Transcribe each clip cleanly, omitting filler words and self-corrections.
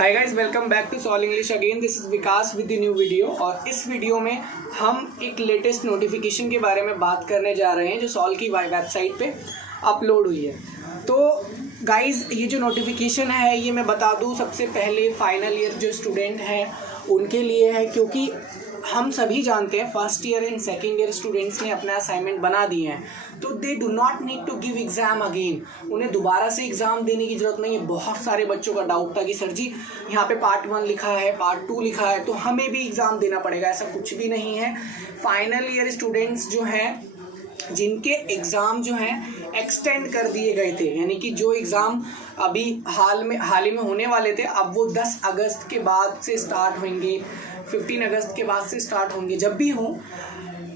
Hi guys, welcome back to soul English again. This is Vikas with the new video. और इस video में हम एक लेटेस्ट नोटिफिकेशन के बारे में बात करने जा रहे हैं जो सॉल की वेबसाइट पे अपलोड हुई है। तो गाइस, ये जो नोटिफिकेशन है ये मैं बता दूं, सबसे पहले फाइनल ईयर जो स्टूडेंट हैं उनके लिए है, क्योंकि हम सभी जानते हैं first year and second year students ने अपना असाइनमेंट बना दिए हैं, तो they do not need to give exam again. उन्हें दोबारा से एग्जाम देने की जरूरत नहीं है। बहुत सारे बच्चों का डाउट था कि सर जी यहाँ पे पार्ट 1 लिखा है, पार्ट 2 लिखा है, तो हमें भी एग्जाम देना पड़ेगा। ऐसा कुछ भी नहीं है। फाइनल ईयर स्टूडेंट्स जो हैं जिनके एग्ज़ाम जो हैं एक्सटेंड कर दिए गए थे, यानी कि जो एग्ज़ाम अभी हाल ही में होने वाले थे, अब वो 10 अगस्त के बाद से स्टार्ट होंगे, 15 अगस्त के बाद से स्टार्ट होंगे। जब भी हों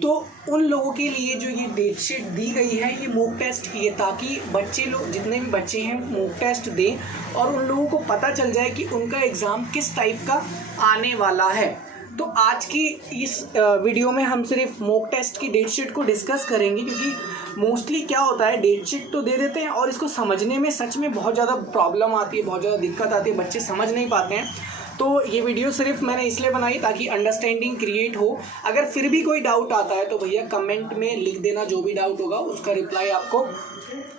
तो उन लोगों के लिए जो ये डेट शीट दी गई है ये मॉक टेस्ट की है, ताकि बच्चे लोग, जितने भी बच्चे हैं, मॉक टेस्ट दें और उन लोगों को पता चल जाए कि उनका एग्ज़ाम किस टाइप का आने वाला है। तो आज की इस वीडियो में हम सिर्फ मॉक टेस्ट की डेट शीट को डिस्कस करेंगे, क्योंकि मोस्टली क्या होता है, डेट शीट तो दे देते हैं और इसको समझने में सच में बहुत ज़्यादा प्रॉब्लम आती है, बहुत ज़्यादा दिक्कत आती है, बच्चे समझ नहीं पाते हैं। तो ये वीडियो सिर्फ मैंने इसलिए बनाई ताकि अंडरस्टैंडिंग क्रिएट हो। अगर फिर भी कोई डाउट आता है तो भैया कमेंट में लिख देना, जो भी डाउट होगा उसका रिप्लाई आपको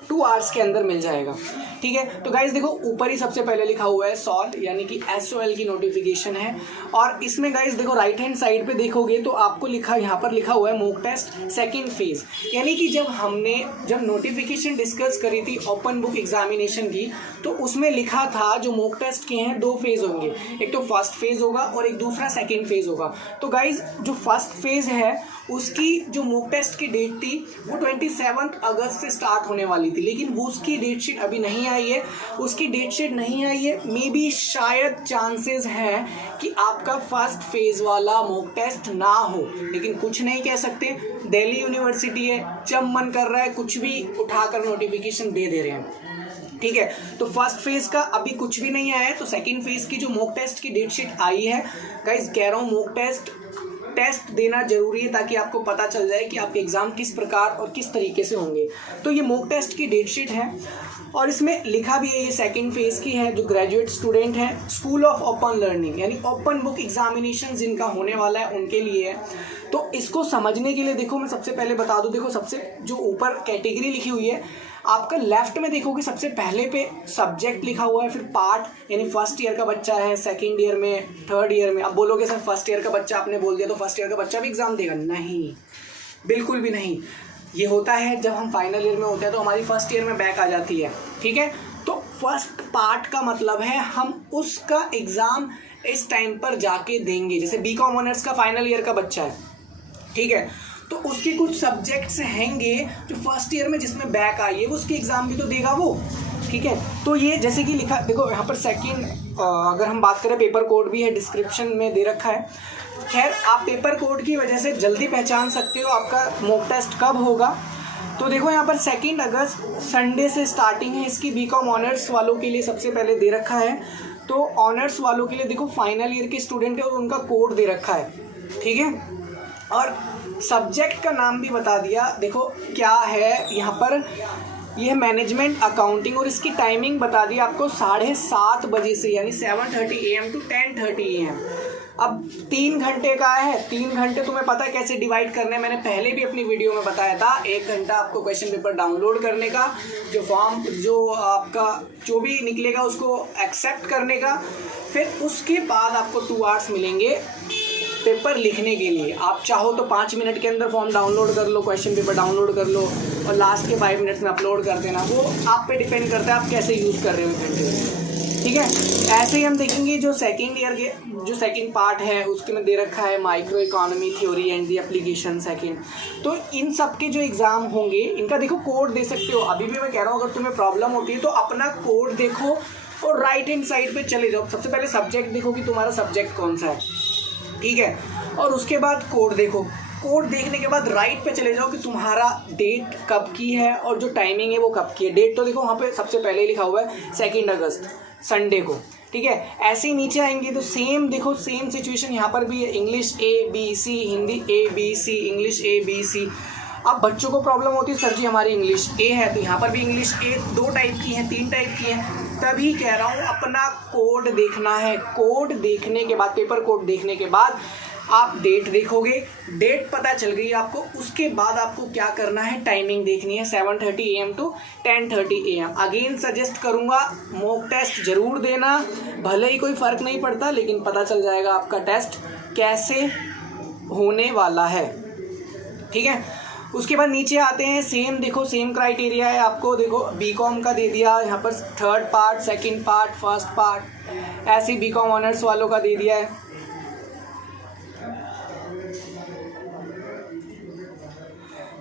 2 आवर्स के अंदर मिल जाएगा, ठीक है। तो गाइज देखो, ऊपर ही सबसे पहले लिखा हुआ है सॉल, यानी कि SOL की नोटिफिकेशन है। और इसमें गाइज देखो, राइट हैंड साइड पे देखोगे तो आपको यहाँ पर लिखा हुआ है मॉक टेस्ट सेकंड फेज। यानी कि जब नोटिफिकेशन डिस्कस करी थी ओपन बुक एग्जामिनेशन की, तो उसमें लिखा था जो मॉक टेस्ट के हैं 2 फेज होंगे, एक तो फर्स्ट फेज होगा और एक दूसरा सेकेंड फेज होगा। तो गाइज जो फर्स्ट फेज है उसकी जो मॉक टेस्ट की डेट थी वो 27 अगस्त से स्टार्ट होने वाली थी, लेकिन वो उसकी डेट शीट अभी नहीं आई है। उसकी डेट शीट नहीं आई है, मे बी शायद चांसेस हैं कि आपका फर्स्ट फेज वाला मॉक टेस्ट ना हो, लेकिन कुछ नहीं कह सकते। दिल्ली यूनिवर्सिटी है, जब मन कर रहा है कुछ भी उठाकर नोटिफिकेशन दे रहे हैं, ठीक है। तो फर्स्ट फेज का अभी कुछ भी नहीं आया है, तो सेकंड फेज की जो मॉक टेस्ट की डेट शीट आई है, गाइस कह रहा हूँ मॉक टेस्ट देना जरूरी है ताकि आपको पता चल जाए कि आपके एग्जाम किस प्रकार और किस तरीके से होंगे। तो ये मॉक टेस्ट की डेट शीट है और इसमें लिखा भी है, ये सेकंड फेज की है। जो ग्रेजुएट स्टूडेंट हैं, स्कूल ऑफ ओपन लर्निंग यानी ओपन बुक एग्जामिनेशन जिनका होने वाला है उनके लिए है। तो इसको समझने के लिए देखो, मैं सबसे पहले बता दूं, देखो सबसे जो ऊपर कैटेगरी लिखी हुई है, आपका लेफ्ट में देखोगे सबसे पहले पे सब्जेक्ट लिखा हुआ है, फिर पार्ट, यानी फर्स्ट ईयर का बच्चा है, सेकंड ईयर में, थर्ड ईयर में। अब बोलोगे सर फर्स्ट ईयर का बच्चा आपने बोल दिया तो फर्स्ट ईयर का बच्चा भी एग्जाम देगा? नहीं, बिल्कुल भी नहीं। ये होता है जब हम फाइनल ईयर में होते हैं तो हमारी फर्स्ट ईयर में बैक आ जाती है, ठीक है। तो फर्स्ट पार्ट का मतलब है हम उसका एग्ज़ाम इस टाइम पर जाके देंगे। जैसे BCom ऑनर्स का फाइनल ईयर का बच्चा है, ठीक है, तो उसके कुछ सब्जेक्ट्स हैंगे जो फर्स्ट ईयर में जिसमें बैक आई है, वो उसकी एग्ज़ाम भी तो देगा वो, ठीक है। तो ये जैसे कि लिखा, देखो यहाँ पर सेकंड, अगर हम बात करें, पेपर कोड भी है, डिस्क्रिप्शन में दे रखा है। खैर, आप पेपर कोड की वजह से जल्दी पहचान सकते हो आपका मॉक टेस्ट कब होगा। तो देखो यहाँ पर 2 अगस्त संडे से स्टार्टिंग है इसकी। BCom ऑनर्स वालों के लिए सबसे पहले दे रखा है। तो ऑनर्स वालों के लिए देखो फाइनल ईयर के स्टूडेंट है और उनका कोड दे रखा है, ठीक है। और सब्जेक्ट का नाम भी बता दिया, देखो क्या है यहाँ पर, यह मैनेजमेंट अकाउंटिंग, और इसकी टाइमिंग बता दी आपको 7:30 बजे से, यानी 7:30 AM to 10:30 AM। अब 3 घंटे का है, 3 घंटे तुम्हें पता है कैसे डिवाइड करने, मैंने पहले भी अपनी वीडियो में बताया था। 1 घंटा आपको क्वेश्चन पेपर डाउनलोड करने का, जो फॉर्म जो आपका जो भी निकलेगा उसको एक्सेप्ट करने का, फिर उसके बाद आपको 2 आवर्स मिलेंगे पेपर लिखने के लिए। आप चाहो तो 5 मिनट के अंदर फॉर्म डाउनलोड कर लो, क्वेश्चन पेपर डाउनलोड कर लो और लास्ट के 5 मिनट्स में अपलोड कर देना। वो आप पे डिपेंड करता है आप कैसे यूज़ कर रहे हो घंटे, ठीक है। ऐसे ही हम देखेंगे जो सेकेंड ईयर के जो सेकेंड पार्ट है उसके में दे रखा है micro economy theory and the application second. तो इन सब के जो एग्ज़ाम होंगे इनका देखो कोड दे सकते हो। अभी भी मैं कह रहा हूँ, अगर तुम्हें प्रॉब्लम होती है तो अपना कोड देखो और राइट हैंड साइड पे चले जाओ। सबसे पहले सब्जेक्ट देखो कि तुम्हारा सब्जेक्ट कौन सा है, ठीक है, और उसके बाद कोड देखो। कोड देखने के बाद राइट पे चले जाओ कि तुम्हारा डेट कब की है और जो टाइमिंग है वो कब की है। डेट तो देखो वहाँ पे सबसे पहले ही लिखा हुआ है 2 अगस्त संडे को, ठीक है। ऐसे ही नीचे आएंगे तो सेम देखो, सेम सिचुएशन यहाँ पर भी है। English ABC, Hindi ABC, English ABC, अब बच्चों को प्रॉब्लम होती है, सर जी हमारी इंग्लिश ए है, तो यहाँ पर भी इंग्लिश ए 2 टाइप की है, 3 टाइप की है। तभी कह रहा हूँ अपना कोड देखना है। कोड देखने के बाद, पेपर कोड देखने के बाद आप डेट देखोगे, डेट पता चल गई आपको, उसके बाद आपको क्या करना है, टाइमिंग देखनी है 7:30 AM to 10:30 AM। Again suggest करूँगा मॉक टेस्ट ज़रूर देना, भले ही कोई फ़र्क नहीं पड़ता, लेकिन पता चल जाएगा आपका टेस्ट कैसे होने वाला है। ठीक है, उसके बाद नीचे आते हैं, सेम देखो, सेम क्राइटेरिया है आपको। देखो बीकॉम का दे दिया यहाँ पर 3rd part, 2nd part, 1st part, ऐसे बीकॉम ऑनर्स वालों का दे दिया है।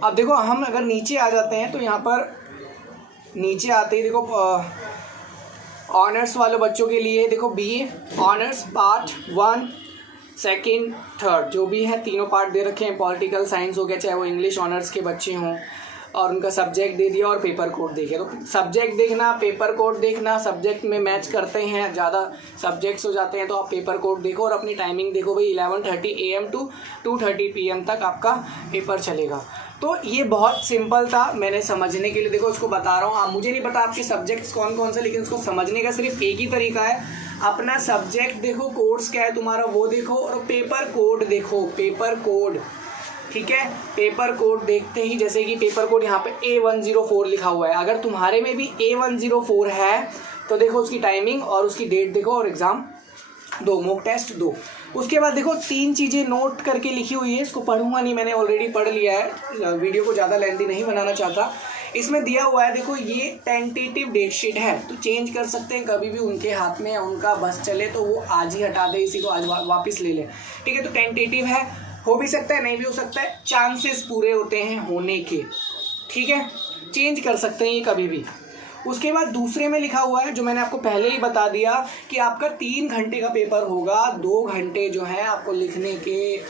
अब देखो हम अगर नीचे आ जाते हैं तो यहाँ पर नीचे आते ही देखो ऑनर्स वालों बच्चों के लिए देखो BA honours part 1, 2nd, 3rd जो भी है, तीनों पार्ट दे रखे हैं। पॉलिटिकल साइंस हो गया, चाहे वो इंग्लिश ऑनर्स के बच्चे हों, और उनका सब्जेक्ट दे दिया और पेपर कोड देखे। तो सब्जेक्ट देखना, पेपर कोड देखना, सब्जेक्ट में मैच करते हैं, ज़्यादा सब्जेक्ट्स हो जाते हैं तो आप पेपर कोड देखो और अपनी टाइमिंग देखो भाई 11:30 AM to 2:30 PM तक आपका पेपर चलेगा। तो ये बहुत सिंपल था, मैंने समझने के लिए देखो उसको बता रहा हूँ। आप, मुझे नहीं पता आपके सब्जेक्ट्स कौन कौन से, लेकिन उसको समझने का सिर्फ एक ही तरीका है, अपना सब्जेक्ट देखो, कोर्स क्या है तुम्हारा वो देखो, और पेपर कोड देखो, पेपर कोड। ठीक है, पेपर कोड देखते ही, जैसे कि पेपर कोड यहाँ पे A104 लिखा हुआ है, अगर तुम्हारे में भी A104 है तो देखो उसकी टाइमिंग और उसकी डेट देखो और एग्ज़ाम दो, मॉक टेस्ट दो। उसके बाद देखो 3 चीज़ें नोट करके लिखी हुई है, इसको पढ़ूंगा नहीं, मैंने ऑलरेडी पढ़ लिया है, वीडियो को ज़्यादा लेंथी नहीं बनाना चाहता। इसमें दिया हुआ है देखो, ये टेंटेटिव डेट शीट है, तो चेंज कर सकते हैं कभी भी, उनके हाथ में, उनका बस चले तो वो आज ही हटा दे, इसी को आज वापस ले ले। ठीक है, तो टेंटेटिव है, हो भी सकता है, नहीं भी हो सकता है, चांसेस पूरे होते हैं होने के। ठीक है, चेंज कर सकते हैं ये कभी भी। उसके बाद दूसरे में लिखा हुआ है, जो मैंने आपको पहले ही बता दिया कि आपका 3 घंटे का पेपर होगा, 2 घंटे जो है आपको लिखने के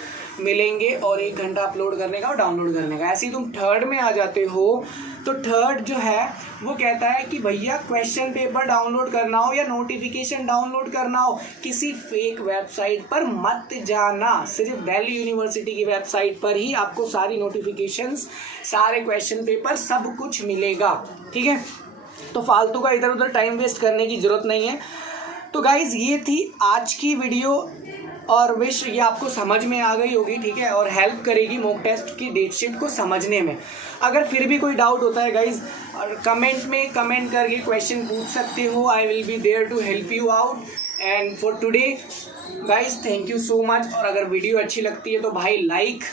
मिलेंगे और 1 घंटा अपलोड करने का और डाउनलोड करने का। ऐसे ही तुम 3rd में आ जाते हो तो 3rd जो है वो कहता है कि भैया क्वेश्चन पेपर डाउनलोड करना हो या नोटिफिकेशन डाउनलोड करना हो, किसी फेक वेबसाइट पर मत जाना, सिर्फ दिल्ली यूनिवर्सिटी की वेबसाइट पर ही आपको सारी नोटिफिकेशंस, सारे क्वेश्चन पेपर, सब कुछ मिलेगा। ठीक है, तो फालतू का इधर उधर टाइम वेस्ट करने की ज़रूरत नहीं है। तो गाइज़ ये थी आज की वीडियो, और विश ये आपको समझ में आ गई होगी। ठीक है, और हेल्प करेगी मॉक टेस्ट की डेट शीट को समझने में। अगर फिर भी कोई डाउट होता है गाइज़, कमेंट में कमेंट करके क्वेश्चन पूछ सकते हो, I will be there to help you out. And for today guys thank you so much. और अगर वीडियो अच्छी लगती है तो भाई लाइक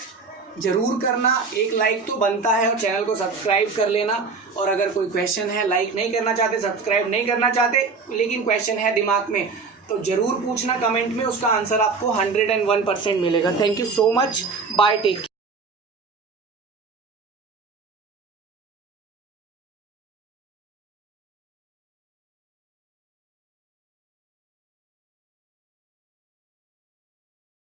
ज़रूर करना, एक लाइक तो बनता है, और चैनल को सब्सक्राइब कर लेना। और अगर कोई क्वेश्चन है, लाइक नहीं करना चाहते, सब्सक्राइब नहीं करना चाहते, लेकिन क्वेश्चन है दिमाग में, तो ज़रूर पूछना कमेंट में, उसका आंसर आपको 101% मिलेगा। Thank you so much, bye, take.